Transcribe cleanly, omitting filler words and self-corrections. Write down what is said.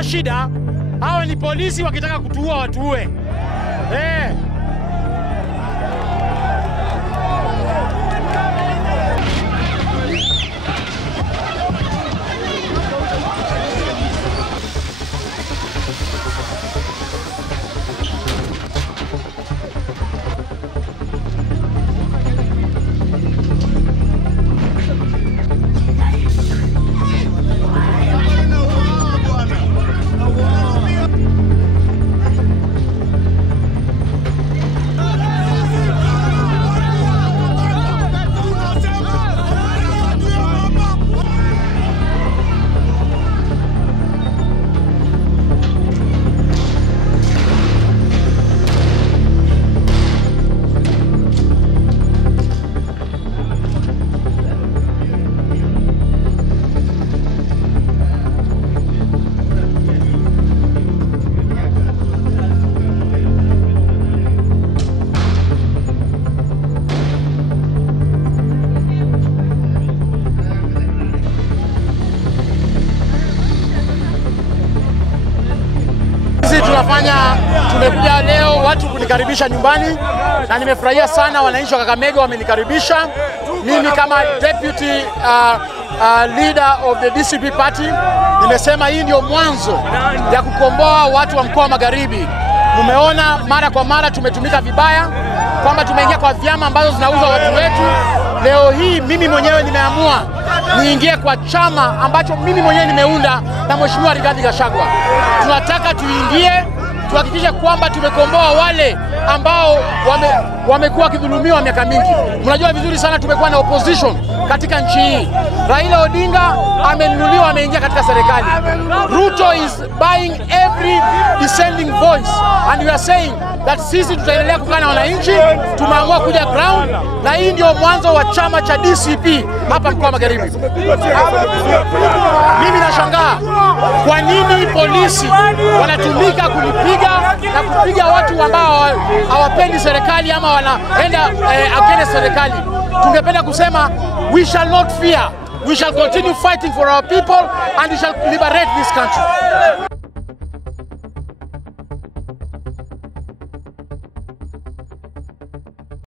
Hatuna shida. Hawa ni polisi wakitaka kutuua watuue. Tumekuja leo watu kunikaribisha nyumbani na nimefurahia sana. Wananchi wa Kakamega wamenikaribisha. Mimi kama deputy leader of the DCP party nimesema hii ndio mwanzo ya kukomboa watu wa mkoa wa Magharibi. Umeona mara kwa mara tumetumika vibaya, kwamba tumeingia kwa vyama ambazo zinauza watu wetu. Leo hii mimi mwenyewe nimeamua niingie kwa chama ambacho mimi mwenyewe nimeunda na Mheshimiwa Rigathi Gachagua. Tunataka tuingie tuhakikishe kwamba tumekomboa wale ambao wamekuwa kidhulumiwa miaka mingi. Mnajua vizuri sana tumekuwa na opposition katika nchi hii. Raila Odinga amenunuliwa, ameingia katika serikali. Ruto is buying every dissenting voice, and we are saying that sisi tutaendelea kukaa na wananchi. Tumeamua kuja ground, na hii ndio mwanzo wa chama cha DCP hapa mkoa wa Magharibi. Mimi nashangaa kwa nini polisi wanatumika kulipiga na kupiga watu ambao hawapendi serikali ama wanaenda against serikali. Tungependa kusema we shall not fear. We shall continue fighting for our people and we shall liberate this country.